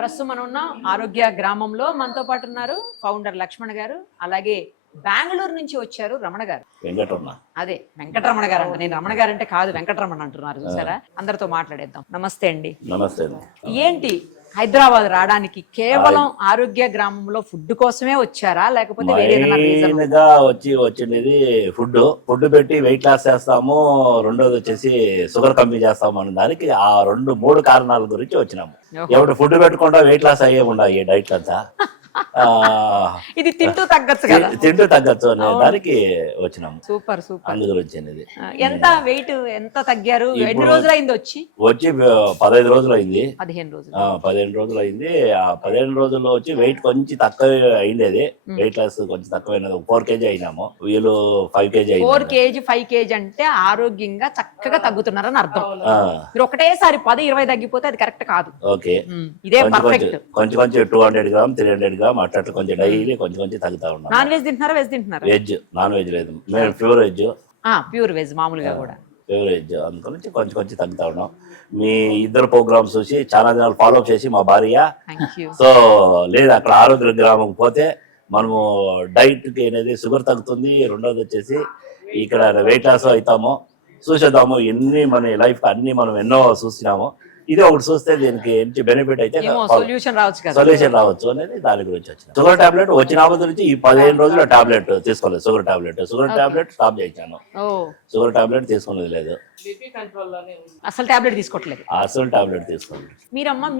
ప్రస్తుతం మనం ఉన్న ఆరోగ్య గ్రామంలో మనతో పాటు ఉన్నారు ఫౌండర్ లక్ష్మణ్ గారు, అలాగే బెంగళూరు నుంచి వచ్చారు రమణ గారు. అదే వెంకటరమణ గారు అంట, నేను రమణ గారు అంటే కాదు వెంకటరమణ అంటున్నారు, చూసారా? అందరితో మాట్లాడేద్దాం. నమస్తే అండి. నమస్తే. ఏంటి హైదరాబాద్ రావడానికి కేవలం ఆరోగ్య గ్రామంలో ఫుడ్ కోసమే వచ్చారా, లేకపోతే వేరే ఏదైనా రీజన్? వచ్చింది ఫుడ్ పెట్టి వెయిట్ లాస్ చేస్తాము, రెండోది వచ్చేసి షుగర్ కம்மీ చేస్తాము అనే దానికి ఆ మూడు కారణాల గురించి వచ్చినాము. ఎవరు ఫుడ్ పెట్టకుండా వెయిట్ లాస్ అయ్యే ఉండాలి ఈ డైట్ అంతా. ఇది తింటూ తగ్గచ్చు అనే దానికి వచ్చినాము. Super super. అందు గురించి అనేది ఎంత వెయిట్ ఎంత తగ్గారు? ఎన్ని రోజులు అయింది వచ్చి 15 రోజులు అయింది. 15 రోజులు అయింది. ఆ 15 రోజుల్లో వచ్చి వెయిట్ కొంచెం తక్కువ అయిండేది. వెయిట్ లాస్ కొంచెం తక్కువైనది. 4 kg అయినాము. వీళ్ళు 5 kg అయింది. 4 kg 5 kg అంటే ఆరోగ్యంగా చక్కగా తగ్గుతున్నారని అర్థం. మీరు ఒకటేసారి 10-20 తగ్గిపోతే అది కరెక్ట్ కాదు. ఓకే, ఇదే పర్ఫెక్ట్. కొంచెం 200 గ్రామ్ 300 గ్రామ్ అట్లా కొంచెం డైలీ కొంచెం తగ్గుతా ఉన్నాం. నాన్ వెజ్ తింటున్నారా, వెజ్ తింటున్నారా? వెజ్, నాన్ వెజ్ లేదు, మేము ప్యూర్ వెజ్. ప్యూర్ వెజ్ మామూలుగా కూడా ప్యూర్ వెజ్. అందుకని కొంచెం తగ్గుతా ఉన్నాం. మీ ఇద్దరు ప్రోగ్రామ్స్ చూసి చాలా దినాలు ఫాలో చేసి మా భార్య సో లేదు అక్కడ ఆరోగ్య గ్రామం పోతే మనము డైట్ కి అనేది షుగర్ తగ్గుతుంది, రెండోది వచ్చేసి ఇక్కడ వెయిట్ లాస్ అవుతాము, చూసేద్దాము. ఎన్ని మన లైఫ్ అన్ని మనం ఎన్నో చూసినాము. ఇది ఒకటి చూస్తే దీనికి ఏంటి బెనిఫిట్ అయితే సొల్యూషన్ రావచ్చు అనేది దాని గురించి వచ్చింది. షుగర్ టాబ్లెట్ వచ్చిన నుంచి ఈ 15 రోజులు టాబ్లెట్ తీసుకోలేదు. షుగర్ టాబ్లెట్ స్టాప్ చేయించాను. షుగర్ టాబ్లెట్ తీసుకునేది లేదు, అసలు టాబ్లెట్ తీసుకోవట్లేదు. అసలు టాబ్లెట్ తీసుకోలేదు.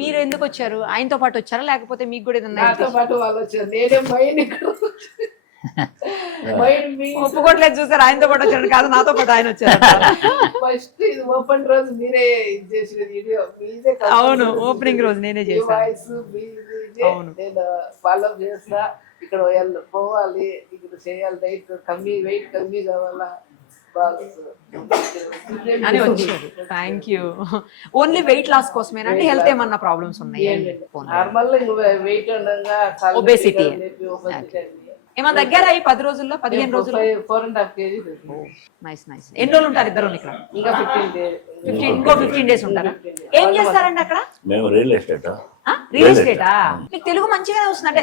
మీరు ఎందుకు వచ్చారు? ఆయనతో పాటు వచ్చారా, లేకపోతే మీకు కూడా ఏదన్నా? ఒప్పుకోవట్లేదు, చూసారు? ఆయనతో పాటు వచ్చాడు కాదు, నాతో పాటు ఆయన వచ్చారు. అవును, ఓపెనింగ్ రోజు నేనే చేశాను. అవును, ఇక్కడ పోవాలి, ఇక్కడ చేయాలి, డైట్ కమ్మీ, వెయిట్ కమ్మీ కావాలా అని వచ్చారు. Thank you. Only weight loss కోసమేనా అంటే హెల్త్ ఏమన్నా ప్రాబ్లమ్స్ ఉన్నాయి? నార్మల్ వెయిట్ ఉండగా ఒబేసిటీ ఏమన్నా దగ్గర అయ్యి 10 రోజుల్లో 15 రోజులు 4.5 kg. Nice nice. ఎన్ని రోజులు ఉంటారు ఇద్దరు ఇక్కడ? ఇంకా 15 days. ఇంకో 15 days ఉంటారా? ఏం చేస్తారండి అక్కడ? మేము రియల్ ఎస్టేట్. రియల్ ఎస్టేటా? మీకు తెలుగు మంచిగానే వస్తుంది అంటే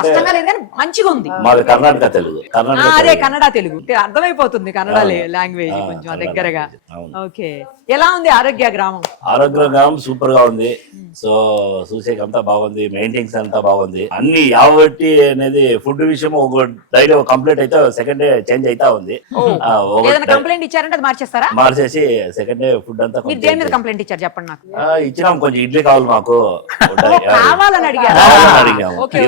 స్పష్టంగా లేదు కానీ మంచిగా ఉంది. మాది కర్ణాటక తెలుగు. అదే కన్నడ తెలుగు అర్థమైపోతుంది, కన్నడ లాంగ్వేజ్ కొంచెం దగ్గరగా. ఓకే, ఎలా ఉంది ఆరోగ్య గ్రామం? ఆరోగ్య గ్రామం సూపర్ గా ఉంది. సో చూసేకంతా బాగుంది, మెయింటెన్స్ అంతా బాగుంది. అన్ని యావట్టి అనేది ఫుడ్ విషయం ఒక డైలీ కంప్లీట్ అయితే సెకండ్ డే చేంజ్ అయితా ఉంది. కంప్లైంట్ ఇచ్చారంటే అది మార్చేస్తారా? మార్చేసి సెకండ్ డే ఫుడ్ అంతా. మీరు దేని మీద కంప్లైంట్ ఇచ్చారు చెప్పండి నాకు. ఇచ్చినాం, కొంచెం ఇడ్లీ కావాలి మాకు, కావాలని అడిగాము.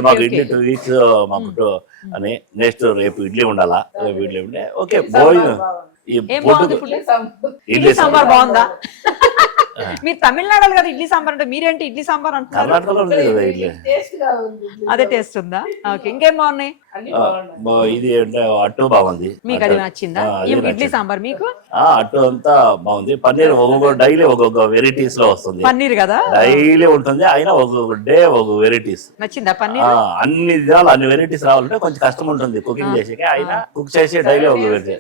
మాకు ఇడ్లీ 2 weeks మాకు అని. నెక్స్ట్ రేపు ఇడ్లీ ఉండాలా, రేపు ఇడ్లీ ఉండే. ఓకే, భోజనం ఇడ్లీ సాంబార్ బాగుందా? మీరు తమిళనాడు కదా ఇడ్లీ సాంబార్ అంటే, మీరేంటి ఇడ్లీ సాంబార్ అంటున్నారు? అదే టేస్ట్ ఉందా? ఓకే, ఇంకేం బాగున్నాయి? ఇది అట్టు బాగుంది. మీకు అది నచ్చిందా? ఇడ్లీ సాంబార్ మీకు అట్టు అంతా బాగుంది. పన్నీర్ ఒక్కొక్క డైలీ ఒక్కొక్క వెరైటీస్ లో వస్తుంది. పన్నీర్ కదా డైలీ ఉంటుంది, అయినా ఒక్కొక్క డే ఒక్కొక్క వెరైటీస్. నచ్చిందా పన్నీర్? అన్ని దినాలు అన్ని వెరైటీస్ రావాలంటే కొంచెం కష్టం ఉంటుంది కుకింగ్ చేసి, అయినా కుక్ చేసి డైలీ ఒక వెరైటీ.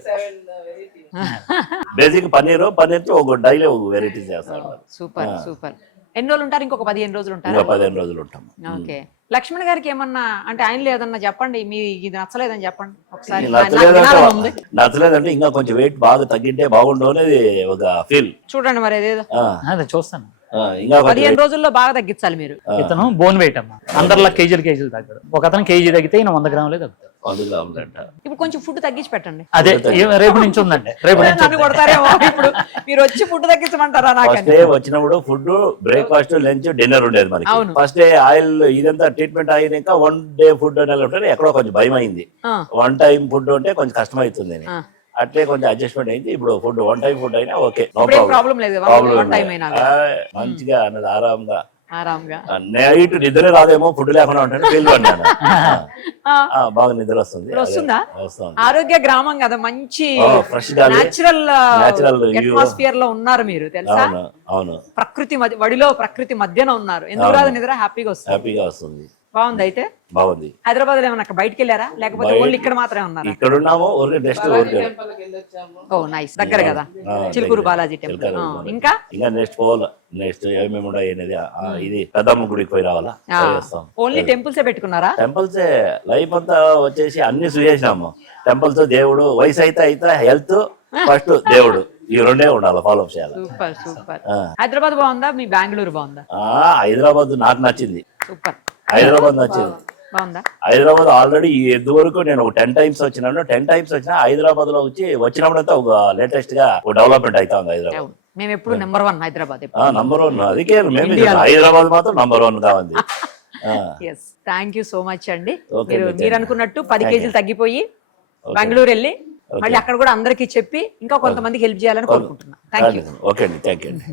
బేసిక్ పన్నీర్ తో ఒక డైలీ ఒక వెరైటీస్ చేస్తాం. Super super. ఎన్ని రోజులు ఉంటారు? ఇంకొక 15 రోజులు ఉంటారు. 15 రోజులు ఉంటాం. ఓకే, లక్ష్మణ్ గారికి ఏమన్నా అంటే ఆయన లేదన్నా చెప్పండి, మీ ఇది నచ్చలేదని చెప్పండి ఒకసారి. నచ్చలేదంటే ఇంకా కొంచెం వెయిట్ బాగా తగ్గింటే బాగుండు అనేది ఒక ఫీల్. చూడండి మరి అదేదో చూస్తాను. ఇంకా 15 రోజుల్లో బాగా తగ్గించాలి మీరు. ఇతను బోన్ వెయిట్ అమ్మా, అందరిలో కేజీలు తగ్గడు. ఒక అతను కేజీ తగ్గితే ఈయన 100 గ్రాములే తగ్గుతాడు. ఇప్పుడు కొంచెం ఫుడ్ తగ్గించి పెట్టండి. అదే రేపు నుంచి ఉందండి. రేపు నన్ను కొడతారేమో. ఇప్పుడు మీరు వచ్చి ఫుడ్ తగ్గించమంటారా? నాకు వచ్చినప్పుడు ఫుడ్ బ్రేక్ఫాస్ట్ లంచ్ డిన్నర్ ఉండేది మనకి. ఫస్ట్ డే ఆయిల్ ఇదంతా ట్రీట్మెంట్ అయినాక 1 day ఫుడ్ అనేది ఉంటే ఎక్కడో కొంచెం భయం అయింది. 1 time ఫుడ్ ఉంటే కొంచెం కష్టం అవుతుంది అని అట్లే కొంచెం అడ్జస్ట్మెంట్ అయింది. ఇప్పుడు ఫుడ్ 1 time ఫుడ్ అయినా ఓకే, నో ప్రాబ్లం లేదు. మంచిగా అన్నది ఆరాంగా ఆరాంగా. నైట్ నిద్ర రాదేమో ఫుడ్ లేకుండా ఉంటాను ఫీల్ పడినాను. బాగా నిద్ర వస్తుంది. ఆరోగ్య గ్రామం కదా, మంచి నేచురల్ అట్మాస్ఫియర్ లో ఉన్నారు మీరు, తెలుసా? అవును, ప్రకృతి వడిలో ప్రకృతి మధ్యన ఉన్నారు. ఎందుకు రాదు నిద్ర? హ్యాపీగా వస్తుంది. బాగుంది అయితే. బాగుంది. హైదరాబాద్ లో ఏమన్నా బయటికి వెళ్ళారా లేకపోతే ఓన్లీ ఇక్కడ మాత్రమే ఉన్నారా? ఇక్కడ ఉన్నాము ఊరికే నెక్స్ట్ ఊరికే టెంపుల్కి వెళ్ళొచ్చాము. ఓ నైస్, దగ్గర కదా చిలుకూరు బాలాజీ టెంపుల్. ఇంకా ఇంకా నెక్స్ట్ పోవాలి. నెక్స్ట్ ఏమేమి ఉన్నాయి అనేది ఇది పెద్దమ్మ గుడికి పోయి రావాలా, చేస్తాం. ఓన్లీ టెంపుల్స్ పెట్టుకున్నారా? టెంపుల్స్ లైఫ్ అంతా వచ్చేసి అన్ని చూసేసినాము. టెంపుల్స్, దేవుడు, వయసు అయితే హెల్త్ ఫస్ట్, దేవుడు, ఈ రెండే ఉండాలి, ఫాలో చేయాలి. Super super. హైదరాబాద్ బాగుందా మీ బెంగళూరు బాగుందా? హైదరాబాద్ నాకు నచ్చింది. సూపర్. హైదరాబాద్ నచ్చింది. బాగుందా? హైదరాబాద్ ఆల్రెడీ ఇదివరకు నేను ఒక 10 times వచ్చినాను. 10 times వచ్చినా హైదరాబాద్ లో వచ్చినప్పుడంతా ఒక లేటెస్ట్ గా ఒక డెవలప్మెంట్ అవుతా ఉంది హైదరాబాద్. మేము ఎప్పుడు నెంబర్ 1 హైదరాబాద్. నంబర్ 1 అందుకే మేము హైదరాబాద్ మాత్రం నంబర్ 1 గా ఉంది. Yes, thank you so much అండి. Okay, మీరు అనుకున్నట్టు 10 కేజీలు తగ్గిపోయి బెంగళూరు వెళ్ళి మళ్ళీ అక్కడ కూడా అందరికీ చెప్పి ఇంకా కొంతమందికి హెల్ప్ చేయాలని కోరుకుంటున్నాను. Thank you. ఓకే అండి, థ్యాంక్ యూ అండి.